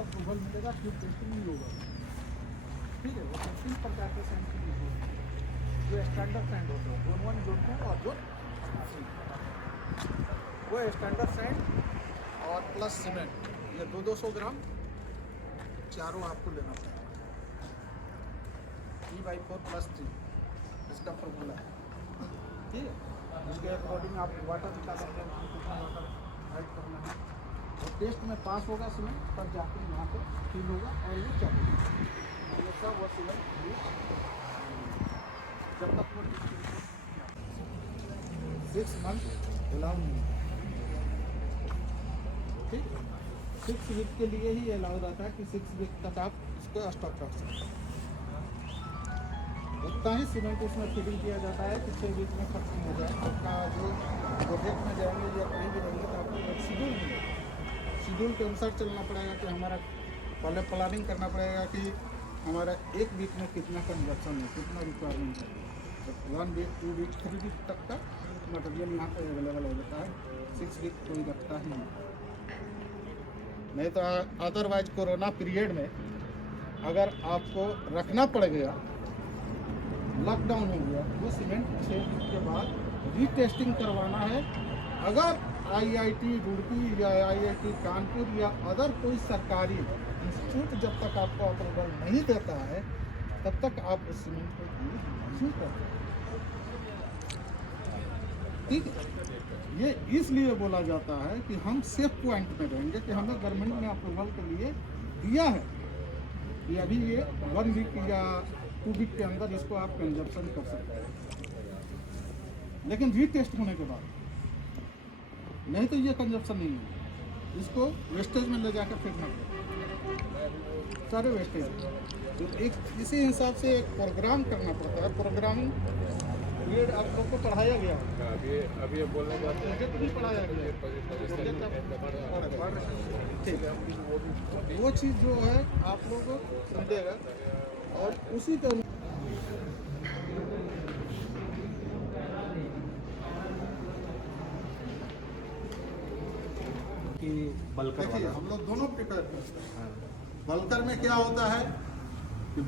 Approval मिलेगा, tube testing नहीं होगा। ठीक है, वो 3 प्रकार के सैंड की यूज होती है, जो स्टैंडर्ड सैंड होता है, जोन 1, जोन 2 और जोन 3। वो स्टैंडर्ड सैंड और प्लस सीमेंट, ये 200 ग्राम चारों आपको लेना पड़ेगा। E/4+3 इसका फॉर्मूला है। ठीक है, उसके अकॉर्डिंग आप वाटर निकाल सकते हैं, उसमें कितना वाटर ऐड करना है। और टेस्ट में पास होगा सीमेंट, तब जाके यहाँ पे फील होगा और वो चालू होगा। ये सब वो सीमेंट जब तक वो 6 मंथ अलाउ नहीं है। ठीक, 6 वीक के लिए ही अलाउ रहता है कि 6 वीक तक आप इसको स्टॉक रख सकते हैं। उतना ही सीमेंट उसमें फिटिंग किया जाता है कि 6 वीक में खत्म हो जाए। आपका जो प्रोजेक्ट में जाएंगे या कहीं भी रहेंगे तो आपको एक शेड्यूल मिलेगा, शेड्यूल के अनुसार चलना पड़ेगा कि हमारा पहले प्लानिंग करना पड़ेगा कि हमारा 1 वीक में कितना कंजप्शन है, कितना रिक्वायरमेंट है। तो 1 वीक, 2 वीक, 3 वीक तक का मटेरियल यहाँ पर अवेलेबल हो जाता है। 6 वीक कोई रखता ही नहीं तो अदरवाइज कोरोना पीरियड में अगर आपको रखना पड़ गया, लॉकडाउन हो गया, वो सीमेंट 6 वीक के बाद रीटेस्टिंग करवाना है। अगर IIT रुड़की या IIT कानपुर या अदर कोई सरकारी इंस्टीट्यूट जब तक आपको अप्रूवल नहीं देता है, तब तक आप उस सीमेंट को यूज नहीं करते। ठीक है, ये इसलिए बोला जाता है कि हम सेफ पॉइंट में रहेंगे कि हमें गवर्नमेंट ने अप्रूवल के लिए दिया है कि अभी ये 1 वीक या 2 वीक के अंदर इसको आप कंजप्शन कर सकते हैं। लेकिन रीटेस्ट होने के बाद नहीं तो ये कंजप्शन नहीं है, इसको वेस्टेज में ले जाकर फेंकना पड़ेगा, सारे वेस्टेज। तो एक इसी हिसाब से एक प्रोग्राम करना पड़ता है। प्रोग्राम ये आप लोग को पढ़ाया गया, अभी बोलने के बाद भी पढ़ाया गया। ठीक है, वो चीज़ जो है आप लोग को समझेगा और उसी के कि बल्कर देखिए वाला हम लोग दोनों प्रिपेयर करते हैं। बल्कर में क्या होता है कि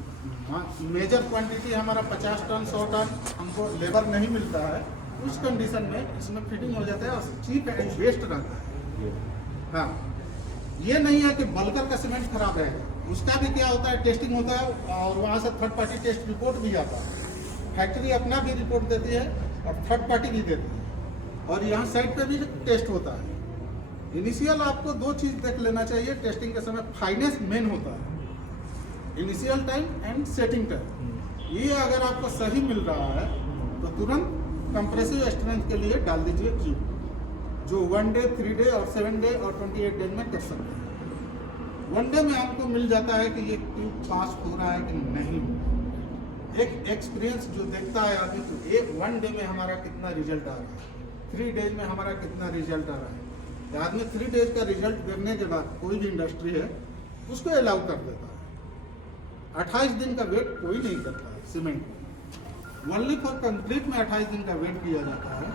मेजर क्वांटिटी हमारा 50 टन 100 टन हमको लेबर नहीं मिलता है, उस कंडीशन में इसमें फिटिंग हो जाता है और चीप एंड बेस्ट रहता है। हाँ, ये नहीं है कि बल्कर का सीमेंट खराब है, उसका भी क्या होता है, टेस्टिंग होता है और वहाँ से थर्ड पार्टी टेस्ट रिपोर्ट भी आता है। फैक्ट्री अपना भी रिपोर्ट देती है और थर्ड पार्टी भी देती है, और यहाँ साइड पे भी टेस्ट होता है। इनिशियल आपको 2 चीज़ देख लेना चाहिए टेस्टिंग के समय। फाइनेंस मेन होता है, initial time and setting time. ये अगर आपको सही मिल रहा है तो तुरंत कंप्रेसिव स्ट्रेंथ के लिए डाल दीजिए क्यूब, जो 1 डे, 3 डे और 7 डे और 28 डेज में कर सकते हैं। 1 डे में आपको मिल जाता है कि ये ट्यूब पास हो रहा है कि नहीं। एक एक्सपीरियंस जो देखता है अभी, तो 1 डे में हमारा कितना रिजल्ट आ रहा है, 3 डेज में हमारा कितना रिजल्ट आ रहा है। आदमी 3 डेज का रिजल्ट देखने के बाद कोई भी इंडस्ट्री है उसको अलाउ कर देता है। 28 दिन का वेट कोई नहीं करता है सीमेंट को। ओनली फॉर कंक्रीट में 28 दिन का वेट किया जाता है।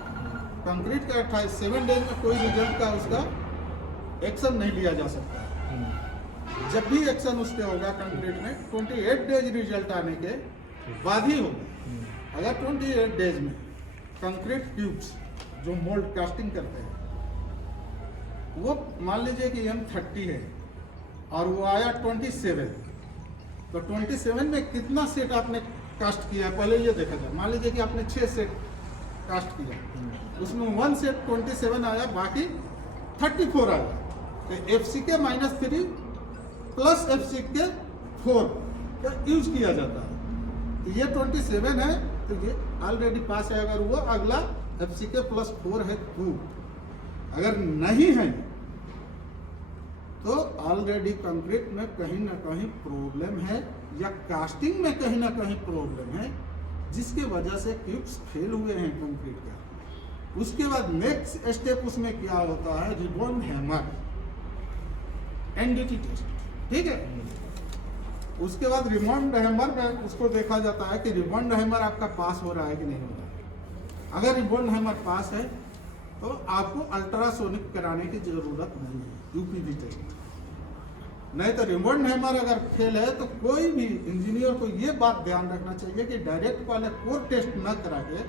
कंक्रीट का 7 डेज में कोई रिजल्ट का उसका एक्शन नहीं लिया जा सकता। जब भी एक्शन उस पर होगा कंक्रीट में 28 डेज रिजल्ट आने के बाद ही होगा। अगर 28 डेज में कंक्रीट ट्यूब्स जो मोल्ड कास्टिंग करते हैं, वो मान लीजिए कि M30 है और वो आया 27, तो 27 में कितना सेट आपने कास्ट किया है पहले ये देखा जाए। मान लीजिए कि आपने 6 सेट कास्ट किया, उसमें 1 सेट 27 आया, बाकी 34 आया, तो FCK -3 प्लस FCK 4 का यूज किया जाता है। तो ये 27 है तो ये ऑलरेडी पास है। अगर वो अगला FCK +4 है 2, अगर नहीं है तो ऑलरेडी कंक्रीट में कहीं ना कहीं प्रॉब्लम है या कास्टिंग में कहीं ना कहीं प्रॉब्लम है, जिसके वजह से क्यूब्स फेल हुए हैं कंक्रीट का। उसके बाद नेक्स्ट स्टेप उसमें क्या होता है, रिबॉन्ड हैमर, NDT टेस्ट। ठीक है, उसके बाद रिबॉन्ड हैमर में उसको देखा जाता है कि रिबॉन्ड हैमर आपका पास हो रहा है कि नहीं हो रहा है। अगर रिबॉन्ड हैमर पास है तो आपको अल्ट्रासोनिक कराने की जरूरत नहीं है, UPV टेस्ट। नहीं तो रिमोट हैमर अगर फेल है तो कोई भी इंजीनियर को ये बात ध्यान रखना चाहिए कि डायरेक्ट वाले कोर टेस्ट न करा के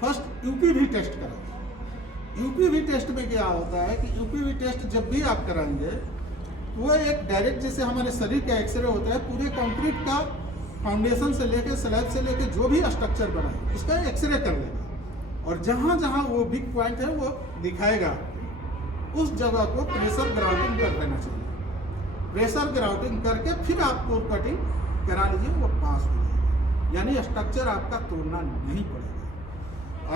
फर्स्ट यूपीवी टेस्ट कराएं। यूपीवी टेस्ट में क्या होता है कि यूपीवी टेस्ट जब भी आप कराएंगे वो एक डायरेक्ट जैसे हमारे शरीर का एक्सरे होता है, पूरे कंक्रीट का फाउंडेशन से लेके स्लैब से लेके जो भी स्ट्रक्चर बना है उसका एक्सरे कर लेगा और जहाँ जहाँ वो वीक पॉइंट है वो दिखाएगा, उस जगह को प्रेशर ग्राउटिंग कर देना चाहिए। प्रेशर ग्राउटिंग करके फिर आप कोर कटिंग करा लीजिए, वो पास हो जाएगा, यानी स्ट्रक्चर आपका तोड़ना नहीं पड़ेगा।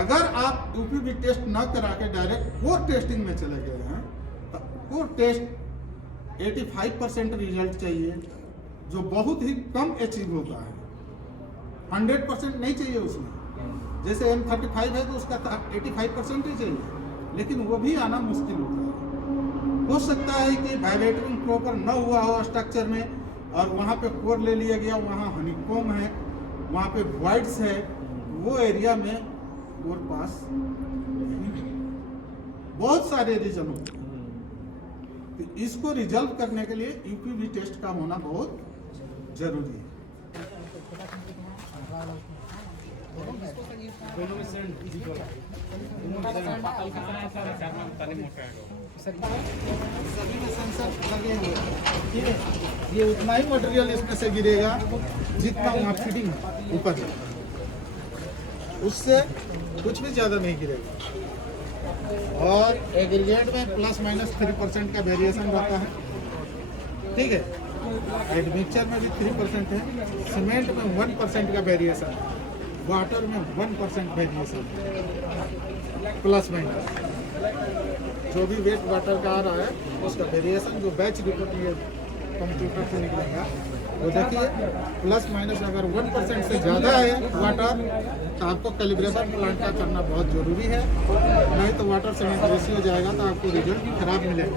अगर आप यूपीवी टेस्ट न करा के डायरेक्ट कोर टेस्टिंग में चले गए हैं तो कोर टेस्ट 85% रिजल्ट चाहिए, जो बहुत ही कम अचीव होता है। 100% नहीं चाहिए उसमें, जैसे M35 है तो उसका 85% ही चाहिए, लेकिन वो भी आना मुश्किल होता है। हो सकता है कि वाइब्रेटिंग प्रॉपर न हुआ हो स्ट्रक्चर में और वहाँ पे कोर ले लिया गया, वहाँ हनीकॉम है, वहाँ पे वॉइड्स है, वो एरिया में कोर पास नहीं है। बहुत सारे रीजन होते हैं, तो इसको रिजल्व करने के लिए यूपीवी टेस्ट का होना बहुत जरूरी है। सभी में सेंसर लगे हुए हैं, ठीक है। ये उतना ही मटेरियल इसमें से गिरेगा जितना वहाँ फिटिंग ऊपर है, उससे कुछ भी ज़्यादा नहीं गिरेगा। और एग्रीगेट में ±3% का वेरिएशन रहता है, ठीक है। एडमिक्सचर में भी 3% है, सीमेंट में 1% का वेरिएशन है, वाटर में 1% वेरिएशन है, प्लस माइनस जो भी वेट वाटर का आ रहा है उसका वेरिएशन जो बैच रिपोर्ट में कंप्यूटर से निकलेगा वो देखिए, प्लस माइनस अगर 1% से ज़्यादा है वाटर तो आपको कैलिब्रेशन प्लांट का करना बहुत ज़रूरी है, नहीं तो वाटर सीमेंट रेशियो हो जाएगा तो आपको रिजल्ट खराब मिलेगा।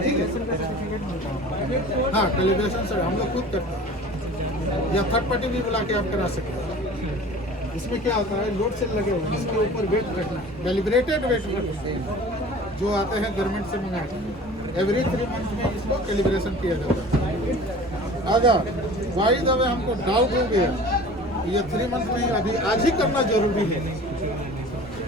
ठीक है, हाँ कैलिब्रेशन से हम लोग खुद करते हैं या थर्ड पार्टी भी बुला के आप करा सकते हैं। इसमें क्या होता है, लोड सेल लगे हुए हैं, इसके ऊपर वेट रखना, कैलिब्रेटेड वेट रखते हैं जो आते हैं गवर्नमेंट से मंगा के, एवरी 3 मंथ में इसको कैलिब्रेशन किया जाता है। अगर बाई द वे हमको डाउट हो गया ये 3 मंथ में अभी आज ही करना जरूरी है,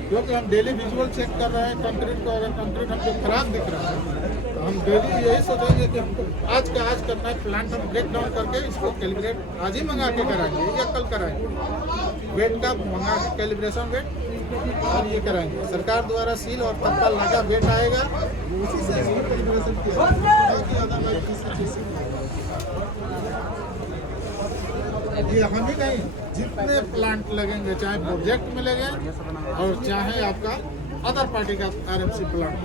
क्योंकि हम डेली विजुअल चेक कर रहे हैं कंक्रीट को, अगर कंक्रीट हमको खराब दिख रहा है तो हम डेली यही सोचेंगे कि हमको आज का आज करना है, प्लांट हम ब्रेक डाउन करके इसको कैलिब्रेट आज ही मंगा के कराएंगे या कल कराएंगे, वेट का मंगा के कैलिब्रेशन वेट और ये कराएंगे। सरकार द्वारा सील और तब्बा लगा वेट आएगा, उसी से इसको कैलिब्रेशन किया ये हम ही नहीं, जितने प्लांट लगेंगे चाहे प्रोजेक्ट में लगे और चाहे आपका अदर पार्टी का RMC प्लांट,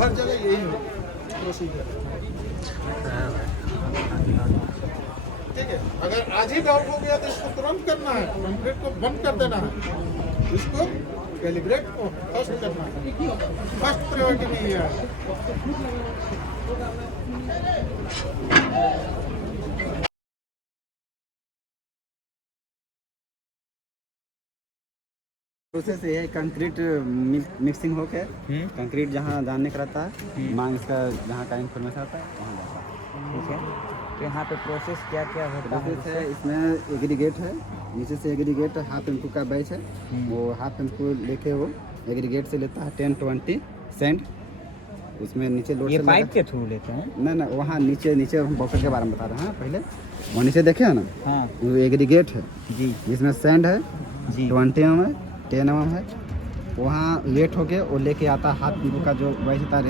हर जगह यही हो प्रोसीजर। ठीक है, अगर आज ही डाउट हो गया तो इसको तुरंत करना है, कंक्रीट को बंद कर देना है, इसको कैलिब्रेट को फर्स्ट करना है, फर्स्ट प्रायोरिटी में ये है। प्रोसेस ये है, कंक्रीट मिक्सिंग होकर कंक्रीट जहाँ जानने का रहता है, मांग इसका जहाँ का इन्फॉर्मेशन आता है वहाँ जाता है। ठीक है, तो यहाँ पे प्रोसेस क्या क्या होता प्रोसेस है, इसमें एग्रीगेट है, नीचे से एग्रीगेट हाफ एम्पू का बैच है, वो हाफ एम्पू लेके वो एग्रीगेट से लेता है 10-20 सेंट, उसमें नीचे लोड ये से पाइप के थ्रू लेते हैं ना वहाँ नीचे हम बॉक्सर के बारे में बता रहे हैं। पहले वो नीचे देखे है ना, हाँ वो एग्रीगेट है जी जिसमें सैंड है, जी 20 mm है, 10 mm है, वहाँ लेट हो के वो लेके आता हाथ एम्पू का जो बैच होता है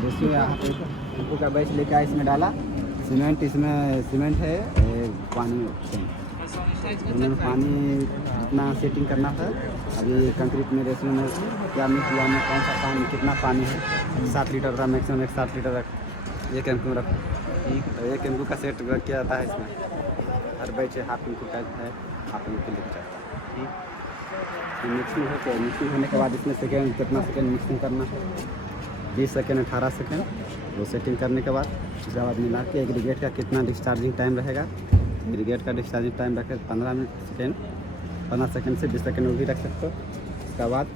रेशियो या हाथ एम्पू का बैच लेके आया, इसमें डाला सीमेंट, इसमें सीमेंट है, पानी इसमें पानी जितना सेटिंग करना था, अभी कंक्रीट में रेशियो में क्या मिक्स किया में कौन सा पानी कितना पानी है, 7 लीटर का मैक्सिमम 7 लीटर रख, एक एम्पू रख, तो एक एम्पू का सेट किया जाता है। इसमें हर बैच हाफ एम्पू का है, हाफ एम्पू लेके जाता है। ठीक, मिक्सिंग होकर मिक्सिंग होने के बाद इसमें सेकेंड कितना सेकेंड मिक्सिंग करना है, 20 सेकेंड 18 सेकेंड, वो सेटिंग करने के बाद उसके बाद मिला के एग्रीगेट का कितना डिस्चार्जिंग टाइम रहेगा, एग्रीगेट का डिस्चार्जिंग टाइम रखे 15 सेकेंड से 20 सेकेंड वो भी रख सकते हो। उसके बाद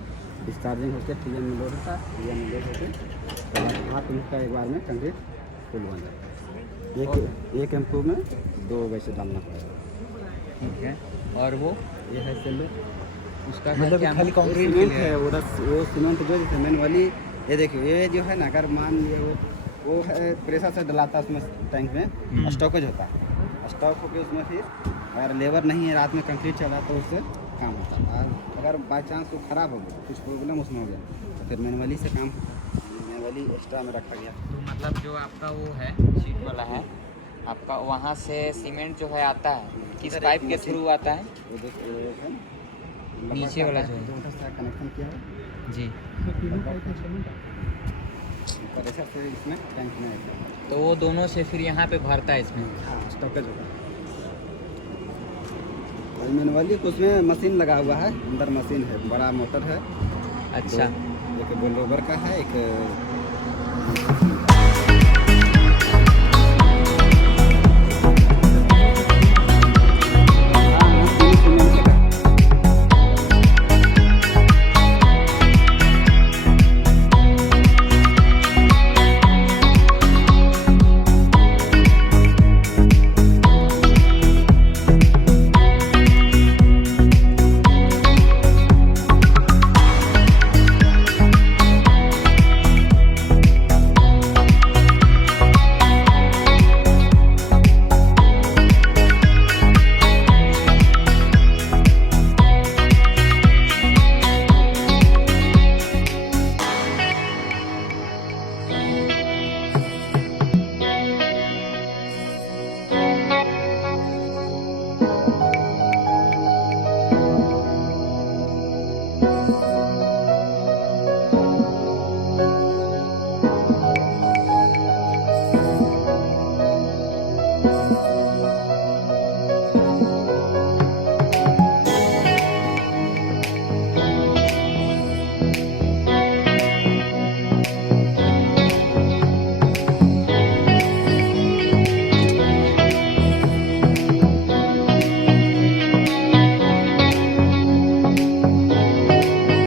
डिस्चार्जिंग होकर TM में लोड होता है, TM में लोड होकर उसके बाद हाथ का एक बार में कंक्रीट फुल बन जाता है। एक एम्पू में 2 वैसे डालना पड़ेगा। ठीक है। और वो ये है सेल, उसका मतलब क्या खाली कंक्रीट सीमेंट है वो सीमेंट जो जैसे मेन वाली, ये देखिए ये जो है ना, अगर मान लिए वो है प्रेशर से डलाता है उसमें टैंक में, स्टॉकेज होता है, स्टॉक होकर उसमें फिर अगर लेबर नहीं है, रात में कंक्रीट चला तो उससे काम होता है। और अगर बाई चांस वो ख़राब हो गया, कुछ प्रॉब्लम उसमें हो गया, तो फिर मैनुअली से काम मैनुअली एक्स्ट्रा में रखा गया। तो मतलब जो आपका वो है शीट वाला है आपका, वहाँ से सीमेंट जो है आता है किस पाइप के थ्रू आता है? वो देखिए वो है नीचे वाला जो उधर से कनेक्शन किया है, जी, प्रेशर से इसमें टैंक में आएगा। तो वो दोनों से फिर यहाँ पे भरता है इसमें। हाँ, स्टॉकेज होगा। और मैनुअली उसमें मशीन लगा हुआ है, अंदर मशीन है, बड़ा मोटर है। अच्छा। एक बोलोवर का है, एक